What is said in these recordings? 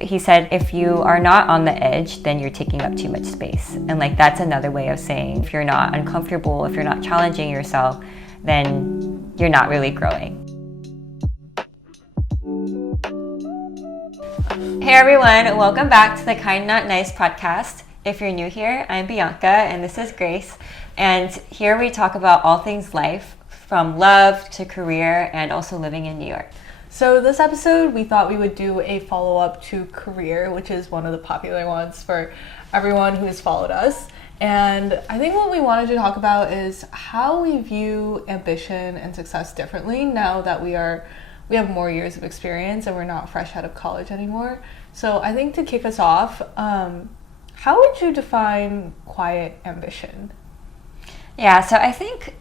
He said, if you are not on the edge, then you're taking up too much space. And like, that's another way of saying, if you're not uncomfortable, if you're not challenging yourself, then you're not really growing. Hey everyone, welcome back to the Kind Not Nice podcast. If you're new here, I'm Bianca and this is Grace. And here we talk about all things life, from love to career and also living in New York. So this episode, we thought we would do a follow-up to career, which is one of the popular ones for everyone who has followed us. And I think what we wanted to talk about is how we view ambition and success differently now that we have more years of experience and we're not fresh out of college anymore. So I think to kick us off, how would you define quiet ambition? Yeah, so I think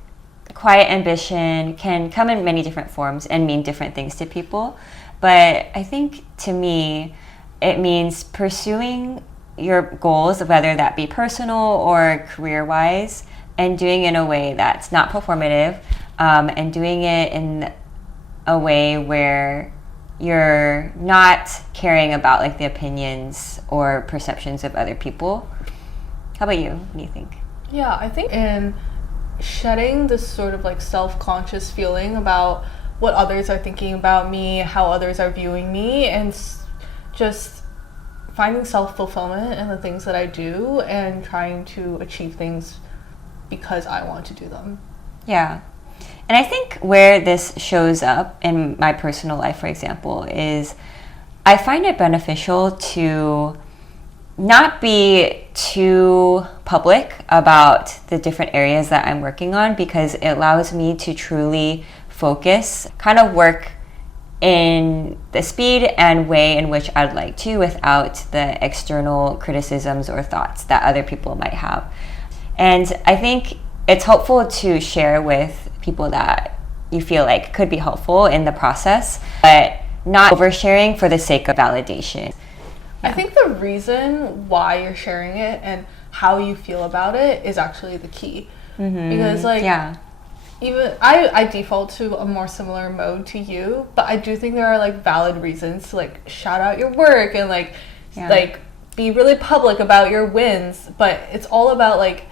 quiet ambition can come in many different forms and mean different things to people. But I think to me, it means pursuing your goals, whether that be personal or career-wise, and doing it in a way that's not performative, and doing it in a way where you're not caring about like the opinions or perceptions of other people. How about you? What do you think? Yeah, I think in shedding this sort of like self-conscious feeling about what others are thinking about me, how others are viewing me, and just finding self-fulfillment in the things that I do and trying to achieve things because I want to do them. Yeah. And I think where this shows up in my personal life, for example, is I find it beneficial to not be too public about the different areas that I'm working on, because it allows me to truly focus, kind of work in the speed and way in which I'd like to without the external criticisms or thoughts that other people might have. And I think it's helpful to share with people that you feel like could be helpful in the process, but not oversharing for the sake of validation. I think the reason why you're sharing it and how you feel about it is actually the key. Mm-hmm. Because even I default to a more similar mode to you, but I do think there are like valid reasons to like shout out your work and like be really public about your wins. But it's all about like,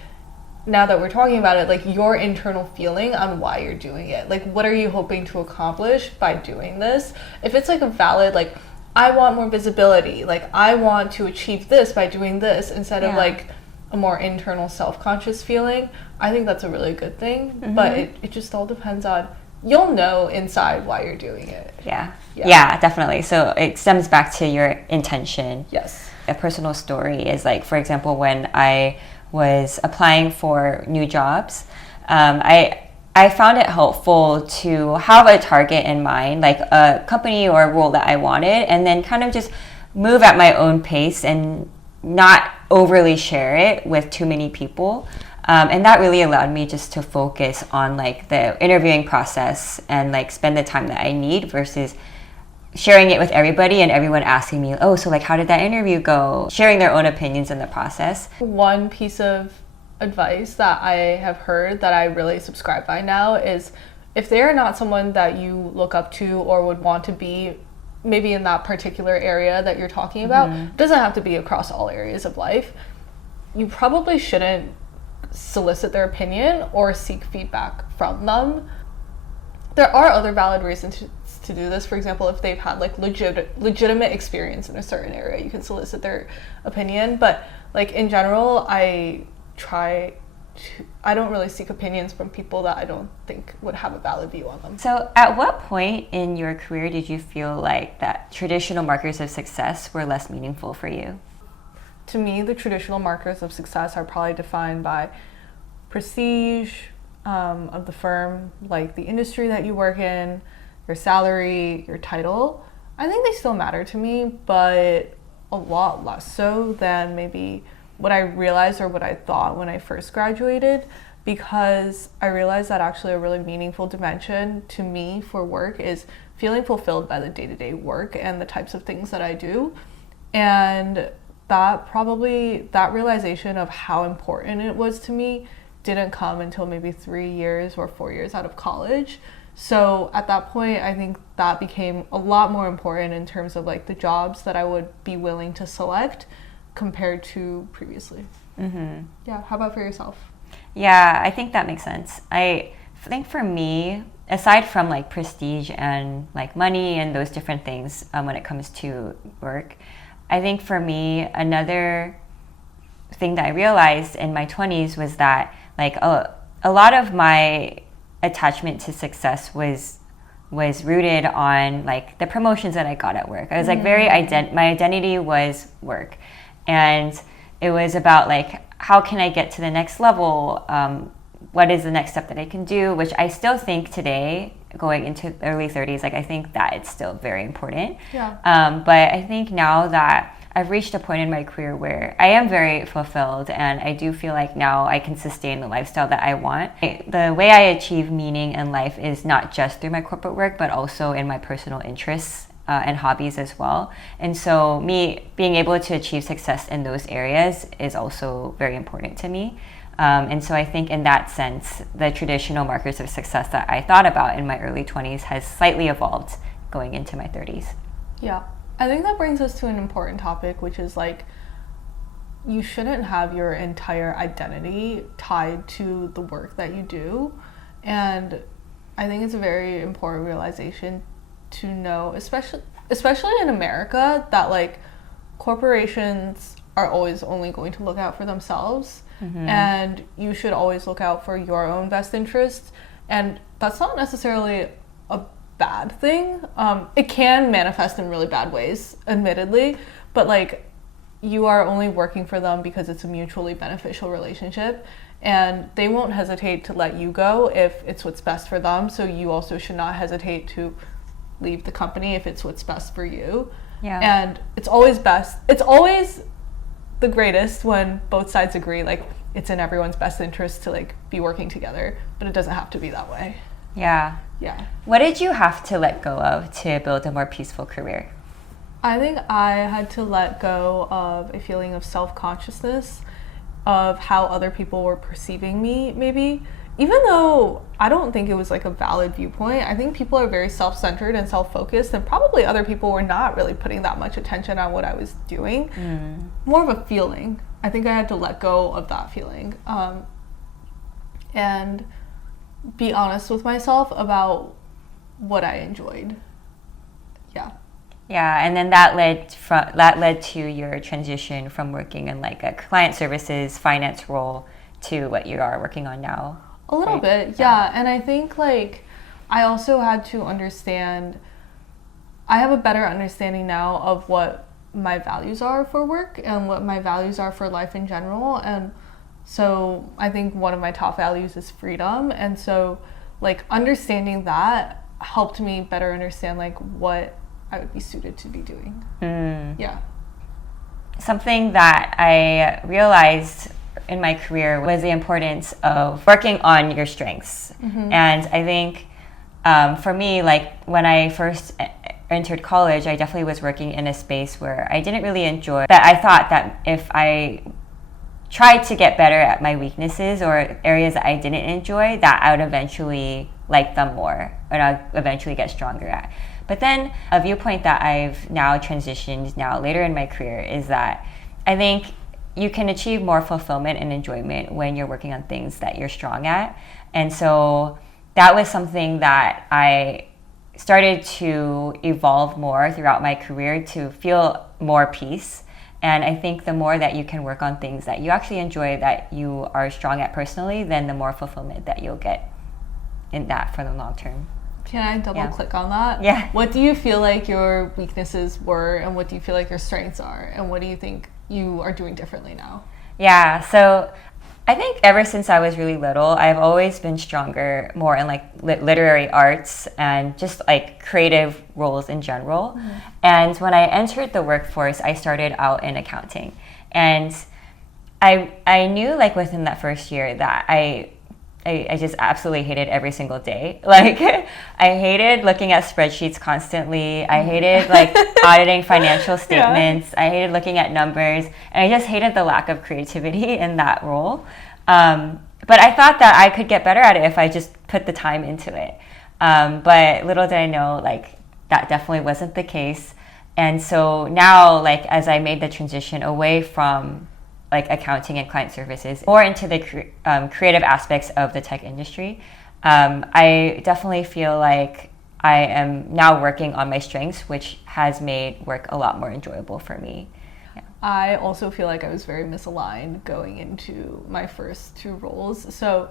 now that we're talking about it, like your internal feeling on why you're doing it. Like, what are you hoping to accomplish by doing this? If it's like a valid, like, I want more visibility, like I want to achieve this by doing this, instead of like a more internal self-conscious feeling, I think that's a really good thing. Mm-hmm. But it just all depends on, you'll know inside why you're doing it. Yeah, definitely. So it stems back to your intention. Yes. A personal story is like, for example, when I was applying for new jobs, I found it helpful to have a target in mind, like a company or a role that I wanted, and then kind of just move at my own pace and not overly share it with too many people. And that really allowed me just to focus on like the interviewing process and like spend the time that I need versus sharing it with everybody and everyone asking me, oh, so like how did that interview go? Sharing their own opinions in the process. One piece of advice that I have heard that I really subscribe by now is, if they're not someone that you look up to or would want to be maybe in that particular area that you're talking about, it doesn't have to be across all areas of life, you probably shouldn't solicit their opinion or seek feedback from them. There are other valid reasons to do this. For example, if they've had like legitimate experience in a certain area, you can solicit their opinion. But like in general, I don't really seek opinions from people that I don't think would have a valid view on them. So at what point in your career did you feel like that traditional markers of success were less meaningful for you? To me, the traditional markers of success are probably defined by prestige of the firm, like the industry that you work in, your salary, your title. I think they still matter to me, but a lot less so than maybe what I realized or what I thought when I first graduated, because I realized that actually a really meaningful dimension to me for work is feeling fulfilled by the day-to-day work and the types of things that I do. And that realization of how important it was to me didn't come until maybe 3 years or 4 years out of college. So at that point, I think that became a lot more important in terms of like the jobs that I would be willing to select compared to previously. Mm-hmm. Yeah. How about for yourself? Yeah, I think that makes sense. I think for me, aside from like prestige and like money and those different things when it comes to work, I think for me, another thing that I realized in my 20s was that like a lot of my attachment to success was rooted on like the promotions that I got at work. I was like very my identity was work, and it was about like how can I get to the next level, what is the next step that I can do, which I still think today going into early 30s, like I think that it's still very important. But I think now that I've reached a point in my career where I am very fulfilled, and I do feel like now I can sustain the lifestyle that I want. The way I achieve meaning in life is not just through my corporate work, but also in my personal interests and hobbies as well. And so me being able to achieve success in those areas is also very important to me. And so I think in that sense, the traditional markers of success that I thought about in my early 20s has slightly evolved going into my 30s. Yeah. I think that brings us to an important topic, which is like you shouldn't have your entire identity tied to the work that you do. And I think it's a very important realization to know, especially in America, that like corporations are always only going to look out for themselves. And you should always look out for your own best interests. And that's not necessarily a bad thing. It can manifest in really bad ways, admittedly, but like you are only working for them because it's a mutually beneficial relationship, and they won't hesitate to let you go if it's what's best for them. So you also should not hesitate to leave the company if it's what's best for you. And it's always the greatest when both sides agree like it's in everyone's best interest to like be working together, but it doesn't have to be that way. Yeah. What did you have to let go of to build a more peaceful career? I think I had to let go of a feeling of self-consciousness of how other people were perceiving me, maybe. Even though I don't think it was like a valid viewpoint, I think people are very self-centered and self-focused, and probably other people were not really putting that much attention on what I was doing. More of a feeling. I think I had to let go of that feeling and be honest with myself about what I enjoyed. Yeah, and then that led to your transition from working in like a client services finance role to what you are working on now. A little bit, yeah. And I think like I also had to understand, I have a better understanding now of what my values are for work and what my values are for life in general. And so I think one of my top values is freedom. And so like understanding that helped me better understand like what I would be suited to be doing. Something that I realized in my career was the importance of working on your strengths. And I think for me, like when I first entered college, I definitely was working in a space where I didn't really enjoy, that I thought that if I tried to get better at my weaknesses or areas that I didn't enjoy, that I would eventually like them more and I'd eventually get stronger at. But then a viewpoint that I've now transitioned now later in my career is that I think you can achieve more fulfillment and enjoyment when you're working on things that you're strong at. And so that was something that I started to evolve more throughout my career to feel more peace. And I think the more that you can work on things that you actually enjoy, that you are strong at personally, then the more fulfillment that you'll get in that for the long term. Can I double click on that? Yeah. What do you feel like your weaknesses were, and what do you feel like your strengths are, and what do you think you are doing differently now? Yeah, so I think ever since I was really little, I've always been stronger more in like literary arts and just like creative roles in general. And when I entered the workforce, I started out in accounting. And I knew like within that first year that I just absolutely hated every single day. Like I hated looking at spreadsheets constantly. I hated like auditing financial statements. I hated looking at numbers, and I just hated the lack of creativity in that role. But I thought that I could get better at it if I just put the time into it. But little did I know, like, that definitely wasn't the case. And so now, like, as I made the transition away from like accounting and client services more into the creative aspects of the tech industry, I definitely feel like I am now working on my strengths, which has made work a lot more enjoyable for me. Yeah. I also feel like I was very misaligned going into my first 2 roles. So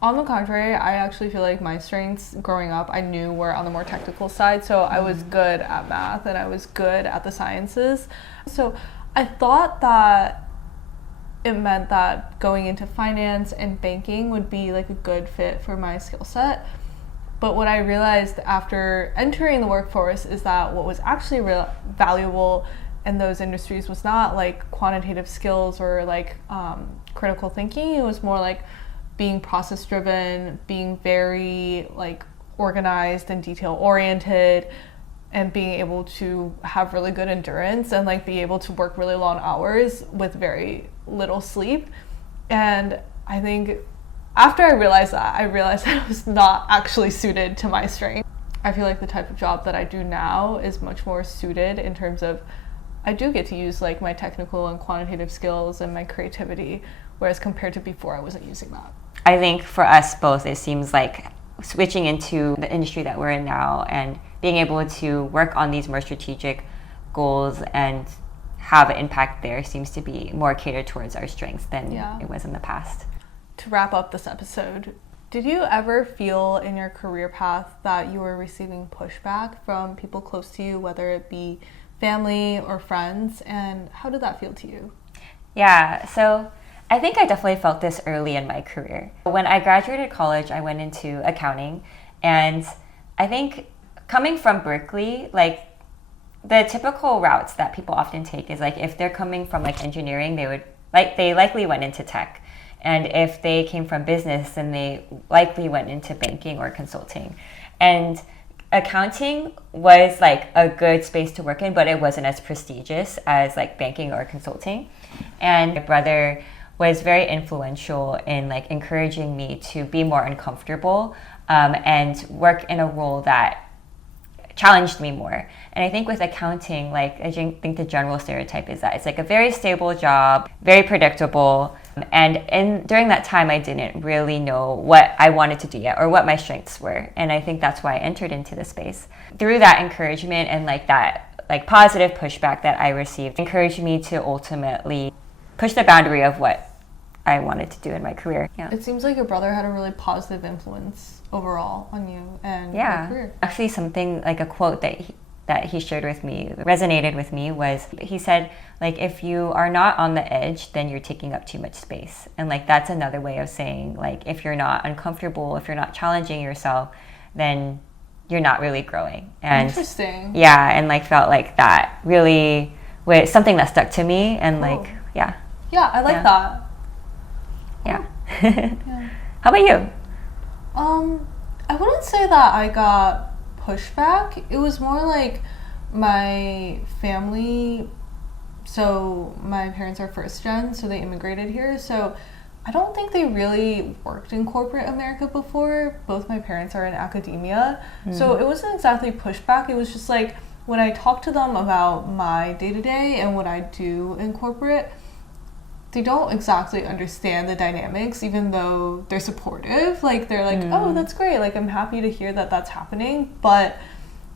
on the contrary, I actually feel like my strengths growing up, I knew were on the more technical side. So I was good at math and I was good at the sciences. So I thought that it meant that going into finance and banking would be like a good fit for my skill set. But what I realized after entering the workforce is that what was actually valuable in those industries was not like quantitative skills or like critical thinking. It was more like being process driven, being very like organized and detail oriented, and being able to have really good endurance and like be able to work really long hours with very little sleep. And I think after I realized that I was not actually suited to my strength. I feel like the type of job that I do now is much more suited in terms of I do get to use like my technical and quantitative skills and my creativity, whereas compared to before I wasn't using that. I think for us both, it seems like switching into the industry that we're in now and being able to work on these more strategic goals and have an impact there seems to be more catered towards our strengths than it was in the past. To wrap up this episode, did you ever feel in your career path that you were receiving pushback from people close to you, whether it be family or friends, and how did that feel to you? Yeah, so I think I definitely felt this early in my career. When I graduated college, I went into accounting, and I think coming from Berkeley, like the typical routes that people often take is like if they're coming from like engineering, they likely went into tech. And if they came from business, then they likely went into banking or consulting. And accounting was like a good space to work in, but it wasn't as prestigious as like banking or consulting. And my brother was very influential in like encouraging me to be more uncomfortable and work in a role that challenged me more. And I think with accounting, like I think the general stereotype is that it's like a very stable job, very predictable. And during that time, I didn't really know what I wanted to do yet or what my strengths were. And I think that's why I entered into the space. Through that encouragement and like that like positive pushback that I received encouraged me to ultimately push the boundary of what I wanted to do in my career. Yeah. It seems like your brother had a really positive influence overall on you and your career. Actually, something like a quote that he shared with me resonated with me was he said, like, if you are not on the edge, then you're taking up too much space. And like that's another way of saying like if you're not uncomfortable, if you're not challenging yourself, then you're not really growing. And interesting. Yeah, and like felt like that really was something that stuck to me and like Yeah, I like that. Yeah. How about you? I wouldn't say that I got pushback. It was more like my family. So my parents are first gen, so they immigrated here. So I don't think they really worked in corporate America before. Both my parents are in academia. So it wasn't exactly pushback. It was just like when I talked to them about my day-to-day and what I do in corporate, they don't exactly understand the dynamics, even though they're supportive. Like, they're like, oh, that's great. Like, I'm happy to hear that that's happening. But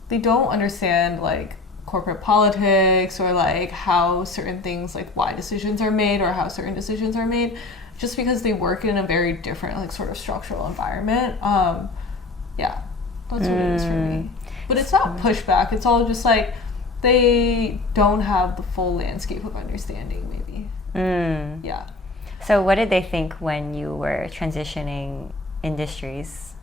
they don't understand, like, corporate politics or, like, how certain things, like, why decisions are made or how certain decisions are made, just because they work in a very different, like, sort of structural environment. Yeah, that's what it is for me. But it's not pushback. It's all just, like, they don't have the full landscape of understanding, maybe. Yeah. So what did they think when you were transitioning industries?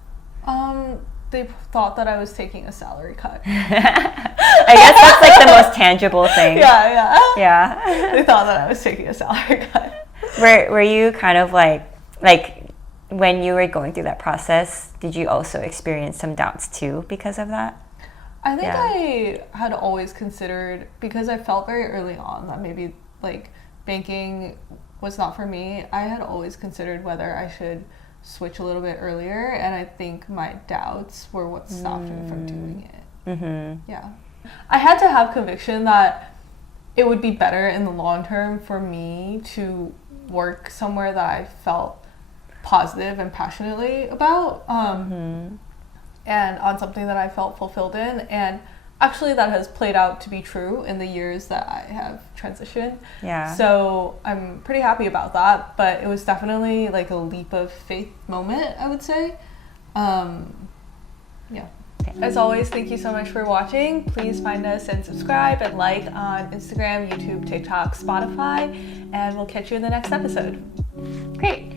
They thought that I was taking a salary cut. I guess that's like the most tangible thing. Yeah. They thought that I was taking a salary cut. Were you kind of like when you were going through that process, did you also experience some doubts too because of that? I think I had always considered, because I felt very early on that maybe like banking was not for me, I had always considered whether I should switch a little bit earlier, and I think my doubts were what stopped me from doing it. Mm-hmm. Yeah. I had to have conviction that it would be better in the long term for me to work somewhere that I felt positive and passionately about, and on something that I felt fulfilled in. And actually that has played out to be true in the years that I have transitioned. Yeah. So I'm pretty happy about that, but it was definitely like a leap of faith moment, I would say. Yeah. As always, thank you so much for watching. Please find us and subscribe and like on Instagram, YouTube, TikTok, Spotify, and we'll catch you in the next episode. Great.